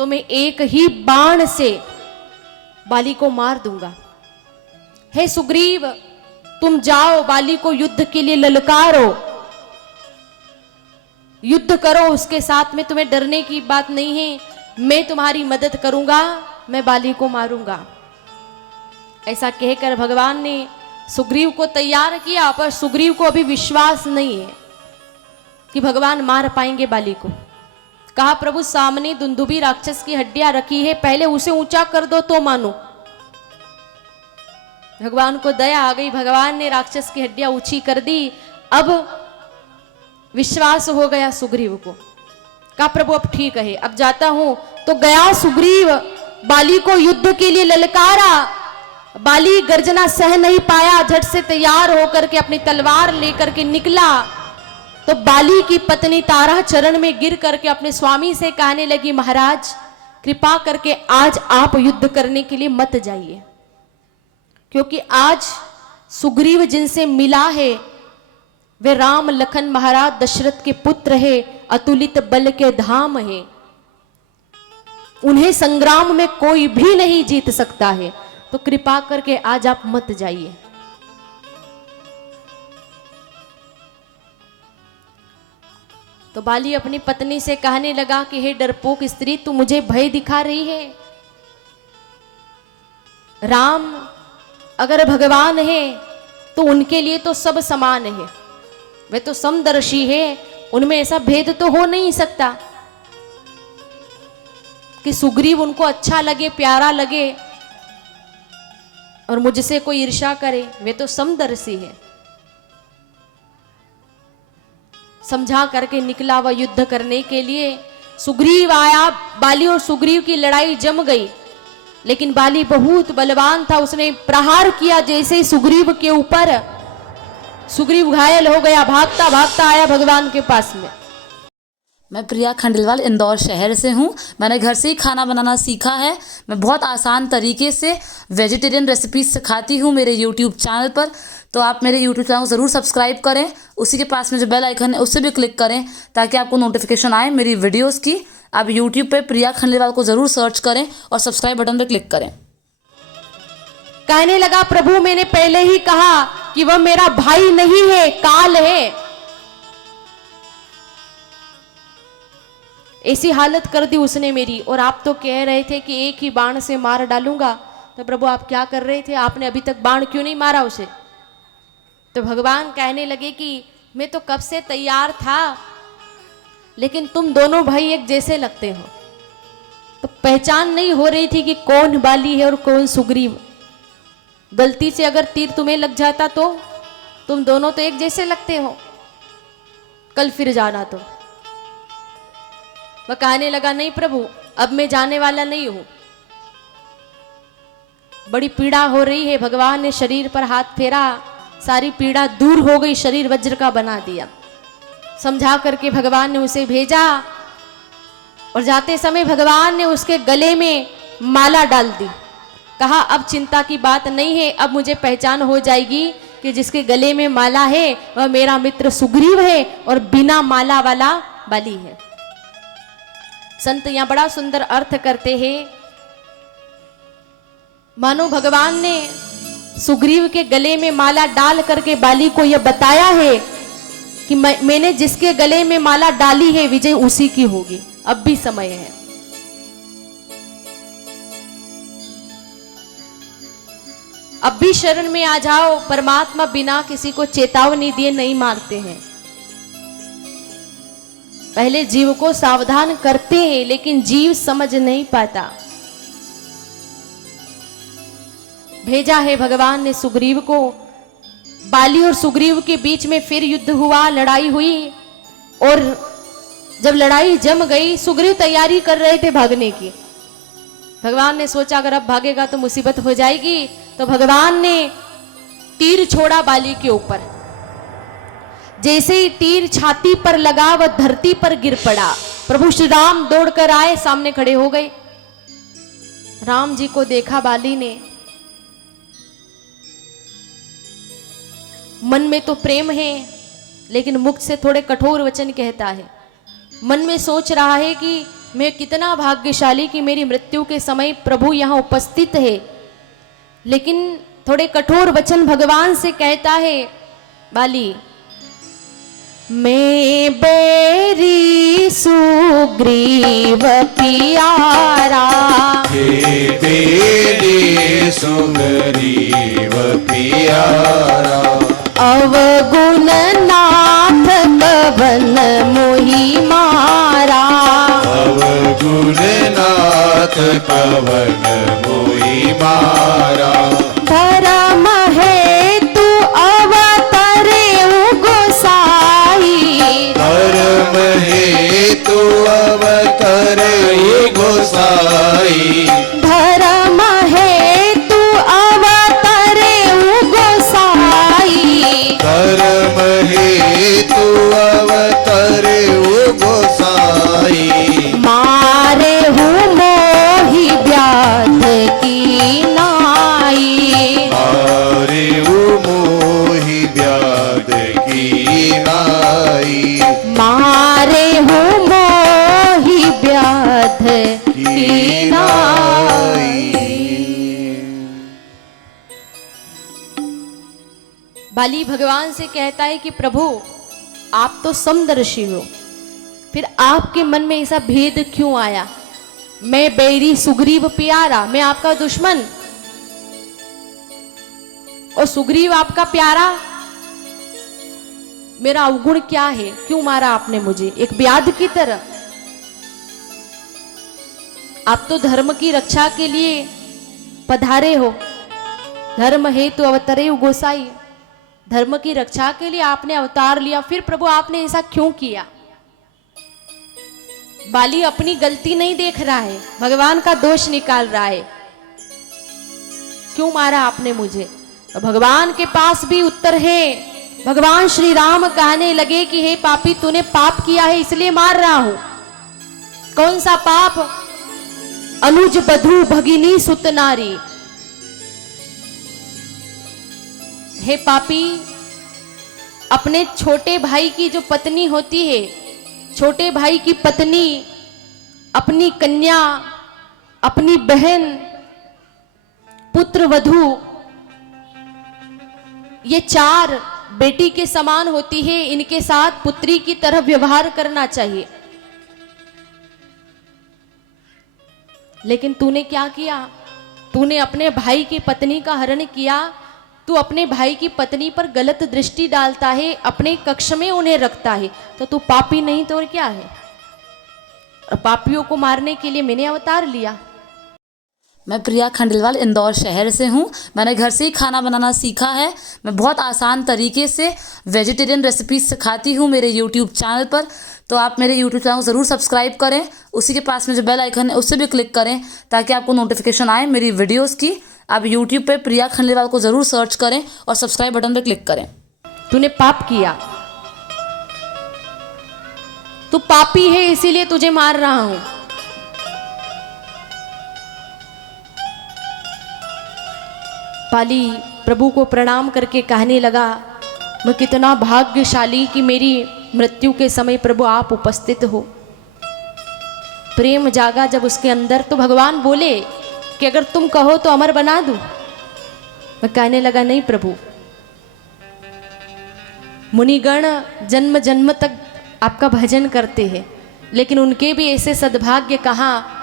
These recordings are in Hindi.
तो मैं एक ही बाण से बाली को मार दूंगा। हे सुग्रीव, तुम जाओ, बाली को युद्ध के लिए ललकारो, युद्ध करो उसके साथ में, तुम्हें डरने की बात नहीं है, मैं तुम्हारी मदद करूंगा, मैं बाली को मारूंगा। ऐसा कहकर भगवान ने सुग्रीव को तैयार किया, पर सुग्रीव को अभी विश्वास नहीं है कि भगवान मार पाएंगे बाली को। कहा, प्रभु सामने दुंदुभी राक्षस की हड्डियां रखी है, पहले उसे ऊंचा कर दो तो मानो। भगवान को दया आ गई, भगवान ने राक्षस की हड्डियां ऊंची कर दी। अब विश्वास हो गया सुग्रीव को। कहा, प्रभु अब ठीक है, अब जाता हूं। तो गया सुग्रीव, बाली को युद्ध के लिए ललकारा। बाली गर्जना सह नहीं पाया, झट से तैयार होकर के अपनी तलवार लेकर के निकला। तो बाली की पत्नी तारा चरण में गिर करके अपने स्वामी से कहने लगी, महाराज कृपा करके आज आप युद्ध करने के लिए मत जाइए, क्योंकि आज सुग्रीव जिनसे मिला है वे राम लखन महाराज दशरथ के पुत्र है, अतुलित बल के धाम है, उन्हें संग्राम में कोई भी नहीं जीत सकता है, तो कृपा करके आज आप मत जाइए। तो बाली अपनी पत्नी से कहने लगा कि हे डरपोक स्त्री, तू मुझे भय दिखा रही है। राम अगर भगवान है तो उनके लिए तो सब समान है, वे तो समदर्शी है, उनमें ऐसा भेद तो हो नहीं सकता कि सुग्रीव उनको अच्छा लगे, प्यारा लगे और मुझसे कोई ईर्ष्या करे, वे तो समदर्शी है। समझा करके निकला वह युद्ध करने के लिए। सुग्रीव आया, बाली और सुग्रीव की लड़ाई जम गई, लेकिन बाली बहुत बलवान था, उसने प्रहार किया जैसे ही सुग्रीव के ऊपर, सुग्रीव घायल हो गया, भागता भागता आया भगवान के पास में। मैं प्रिया खंडेलवाल इंदौर शहर से हूँ। मैंने घर से ही खाना बनाना सीखा है। मैं बहुत आसान तरीके से वेजिटेरियन रेसिपीज सिखाती हूँ मेरे यूट्यूब चैनल पर, तो आप मेरे यूट्यूब चैनल को ज़रूर सब्सक्राइब करें। उसी के पास में जो बेल आइकन है उससे भी क्लिक करें ताकि आपको नोटिफिकेशन आए मेरी वीडियोस की। आप यूट्यूब पे प्रिया खंडेलवाल को ज़रूर सर्च करें और सब्सक्राइब बटन पर क्लिक करें। कहने लगा, प्रभु मैंने पहले ही कहा कि वह मेरा भाई नहीं है, काल है। ऐसी हालत कर दी उसने मेरी, और आप तो कह रहे थे कि एक ही बाण से मार डालूंगा, तो प्रभु आप क्या कर रहे थे, आपने अभी तक बाण क्यों नहीं मारा उसे। तो भगवान कहने लगे कि मैं तो कब से तैयार था, लेकिन तुम दोनों भाई एक जैसे लगते हो, तो पहचान नहीं हो रही थी कि कौन बाली है और कौन सुग्रीव। गलती से अगर तीर तुम्हें लग जाता तो तुम दोनों तो एक जैसे लगते हो, कल फिर जाना। तो वह कहने लगा, नहीं प्रभु अब मैं जाने वाला नहीं हूं, बड़ी पीड़ा हो रही है। भगवान ने शरीर पर हाथ फेरा, सारी पीड़ा दूर हो गई, शरीर वज्र का बना दिया। समझा करके भगवान ने उसे भेजा, और जाते समय भगवान ने उसके गले में माला डाल दी। कहा, अब चिंता की बात नहीं है, अब मुझे पहचान हो जाएगी कि जिसके गले में माला है वह मेरा मित्र सुग्रीव है और बिना माला वाला बाली है। संत यहां बड़ा सुंदर अर्थ करते हैं, मानो भगवान ने सुग्रीव के गले में माला डाल करके बाली को यह बताया है कि मैंने जिसके गले में माला डाली है विजय उसी की होगी, अब भी समय है। अब भी शरण में आ जाओ, परमात्मा बिना किसी को चेतावनी दिए नहीं मारते हैं। पहले जीव को सावधान करते हैं, लेकिन जीव समझ नहीं पाता। भेजा है भगवान ने सुग्रीव को। बाली और सुग्रीव के बीच में फिर युद्ध हुआ, लड़ाई हुई, और जब लड़ाई जम गई, सुग्रीव तैयारी कर रहे थे भागने की। भगवान ने सोचा अगर अब भागेगा तो मुसीबत हो जाएगी, तो भगवान ने तीर छोड़ा बाली के ऊपर। जैसे ही तीर छाती पर लगा वह धरती पर गिर पड़ा। प्रभु श्री राम दौड़कर आए, सामने खड़े हो गए। राम जी को देखा बाली ने, मन में तो प्रेम है लेकिन मुख से थोड़े कठोर वचन कहता है। मन में सोच रहा है कि मैं कितना भाग्यशाली कि मेरी मृत्यु के समय प्रभु यहाँ उपस्थित है। लेकिन थोड़े कठोर वचन भगवान से कहता है बाली, मैं बैरी सुग्रीव प्यारा, बेरी सुग्रीव प्यारा, अवगुण नाथ कवन मोहि मारा, अवगुण नाथ पवन मोहि मारा, धर्म हेतु अवतरे गोसाई, धर्म हेतु अवतरे गोसाई, धर्म हेतु अवतरे गोसाई, धर्म हेतु अवतरे गोसाई, मारे हूँ मोहि व्याध की नाई, मारे मोहि व्याध की नाई, मारे हूँ मोहि व्याध की नाई। बाली भगवान से कहता है कि प्रभु आप तो समदर्शी हो, फिर आपके मन में ऐसा भेद क्यों आया? मैं बैरी सुग्रीव प्यारा, मैं आपका दुश्मन और सुग्रीव आपका प्यारा, मेरा अवगुण क्या है? क्यों मारा आपने मुझे एक व्याध की तरह? आप तो धर्म की रक्षा के लिए पधारे हो, धर्म हेतु अवतरे गोसाई, धर्म की रक्षा के लिए आपने अवतार लिया, फिर प्रभु आपने ऐसा क्यों किया? बाली अपनी गलती नहीं देख रहा है, भगवान का दोष निकाल रहा है। क्यों मारा आपने मुझे? तो भगवान के पास भी उत्तर है। भगवान श्री राम कहने लगे कि हे पापी, तूने पाप किया है इसलिए मार रहा हूं। कौन सा पाप? अनुज बधू भगिनी सुत नारी। हे पापी, अपने छोटे भाई की जो पत्नी होती है, छोटे भाई की पत्नी, अपनी कन्या, अपनी बहन, पुत्र वधू, ये चार बेटी के समान होती है, इनके साथ पुत्री की तरह व्यवहार करना चाहिए। लेकिन तूने क्या किया? तूने अपने भाई की पत्नी का हरण किया। तू अपने भाई की पत्नी पर गलत दृष्टि डालता है, अपने कक्ष में उन्हें रखता है, तो तू पापी नहीं तो और क्या है? और पापियों को मारने के लिए मैंने अवतार लिया। मैं प्रिया खंडेलवाल इंदौर शहर से हूँ। मैंने घर से ही खाना बनाना सीखा है। मैं बहुत आसान तरीके से वेजिटेरियन रेसिपीज सिखाती हूँ मेरे यूट्यूब चैनल पर। तो आप मेरे यूट्यूब चैनल को ज़रूर सब्सक्राइब करें। उसी के पास में जो बेल आइकन है उससे भी क्लिक करें ताकि आपको नोटिफिकेशन आए मेरी वीडियोज़ की। आप यूट्यूब पे प्रिया खंडेलवाल को ज़रूर सर्च करें और सब्सक्राइब बटन पर क्लिक करें। तूने पाप किया, तू पापी है, इसीलिए तुझे मार रहा हूं। बाली प्रभु को प्रणाम करके कहने लगा, मैं कितना भाग्यशाली कि मेरी मृत्यु के समय प्रभु आप उपस्थित हो। प्रेम जागा जब उसके अंदर, तो भगवान बोले कि अगर तुम कहो तो अमर बना दूं। मैं कहने लगा, नहीं प्रभु, मुनिगण जन्म जन्म तक आपका भजन करते हैं, लेकिन उनके भी ऐसे सद्भाग्य कहाँ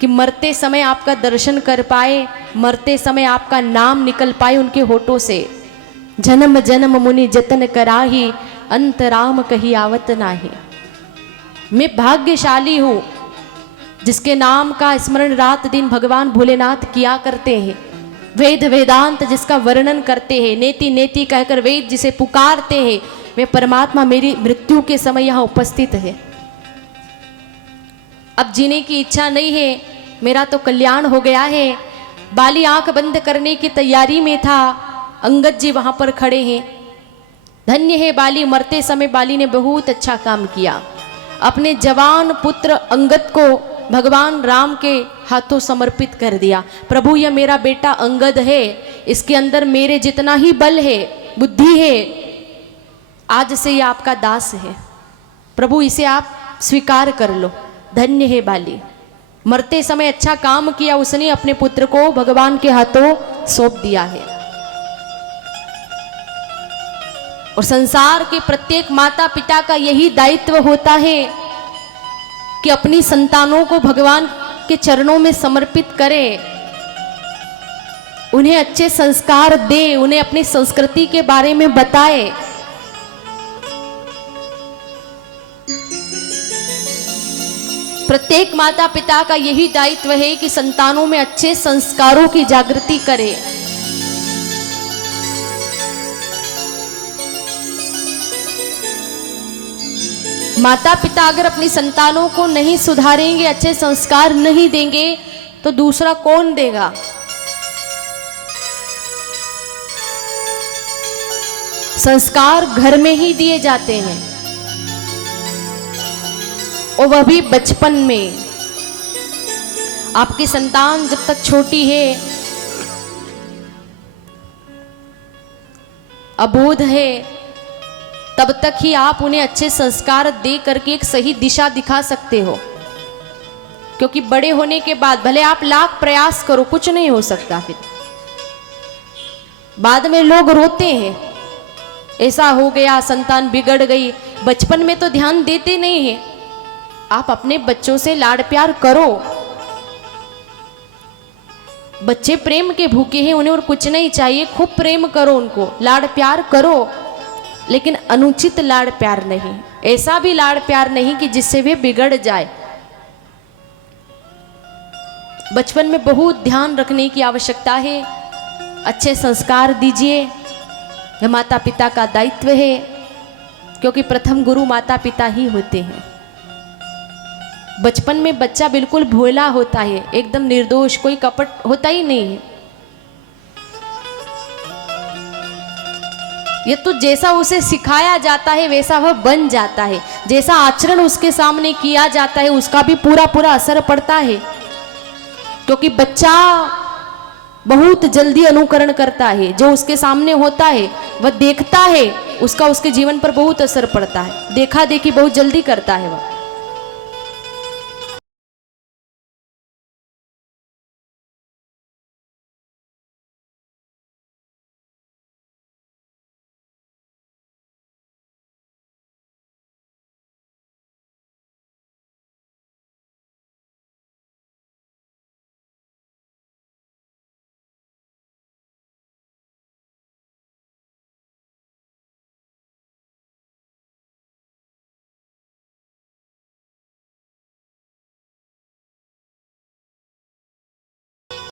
कि मरते समय आपका दर्शन कर पाए, मरते समय आपका नाम निकल पाए उनके होठों से। जन्म जन्म मुनि जतन कराही, अंत राम कही आवत नाही। मैं भाग्यशाली हूँ जिसके नाम का स्मरण रात दिन भगवान भोलेनाथ किया करते हैं। वेद वेदांत जिसका वर्णन करते हैं, नेति नेति कहकर वेद जिसे पुकारते हैं, वे परमात्मा मेरी मृत्यु के समय यहाँ उपस्थित है। अब जीने की इच्छा नहीं है, मेरा तो कल्याण हो गया है। बाली आंख बंद करने की तैयारी में था, अंगद जी वहां पर खड़े हैं। धन्य है बाली, मरते समय बाली ने बहुत अच्छा काम किया। अपने जवान पुत्र अंगद को भगवान राम के हाथों समर्पित कर दिया। प्रभु, यह मेरा बेटा अंगद है, इसके अंदर मेरे जितना ही बल है, बुद्धि है, आज से यह आपका दास है। प्रभु, इसे आप स्वीकार कर लो। धन्य है बाली, मरते समय अच्छा काम किया उसने, अपने पुत्र को भगवान के हाथों सौंप दिया है। और संसार के प्रत्येक माता पिता का यही दायित्व होता है कि अपनी संतानों को भगवान के चरणों में समर्पित करे, उन्हें अच्छे संस्कार दे, उन्हें अपनी संस्कृति के बारे में बताए। प्रत्येक माता पिता का यही दायित्व है कि संतानों में अच्छे संस्कारों की जागृति करे। माता पिता अगर अपनी संतानों को नहीं सुधारेंगे, अच्छे संस्कार नहीं देंगे, तो दूसरा कौन देगा? संस्कार घर में ही दिए जाते हैं, और वह भी बचपन में। आपकी संतान जब तक छोटी है, अबोध है, तब तक ही आप उन्हें अच्छे संस्कार दे करके एक सही दिशा दिखा सकते हो। क्योंकि बड़े होने के बाद भले आप लाख प्रयास करो, कुछ नहीं हो सकता। फिर बाद में लोग रोते हैं, ऐसा हो गया, संतान बिगड़ गई। बचपन में तो ध्यान देते नहीं है। आप अपने बच्चों से लाड़ प्यार करो। बच्चे प्रेम के भूखे हैं, उन्हें और कुछ नहीं चाहिए। खूब प्रेम करो, उनको लाड़ प्यार करो, लेकिन अनुचित लाड़ प्यार नहीं। ऐसा भी लाड़ प्यार नहीं कि जिससे वे बिगड़ जाए। बचपन में बहुत ध्यान रखने की आवश्यकता है। अच्छे संस्कार दीजिए, यह माता पिता का दायित्व है, क्योंकि प्रथम गुरु माता पिता ही होते हैं। बचपन में बच्चा बिल्कुल भोला होता है, एकदम निर्दोष, कोई कपट होता ही नहीं है। ये तो जैसा उसे सिखाया जाता है वैसा वह बन जाता है। जैसा आचरण उसके सामने किया जाता है उसका भी पूरा पूरा असर पड़ता है। क्योंकि बच्चा बहुत जल्दी अनुकरण करता है। जो उसके सामने होता है वह देखता है, उसका उसके जीवन पर बहुत असर पड़ता है। देखा देखी बहुत जल्दी करता है वह।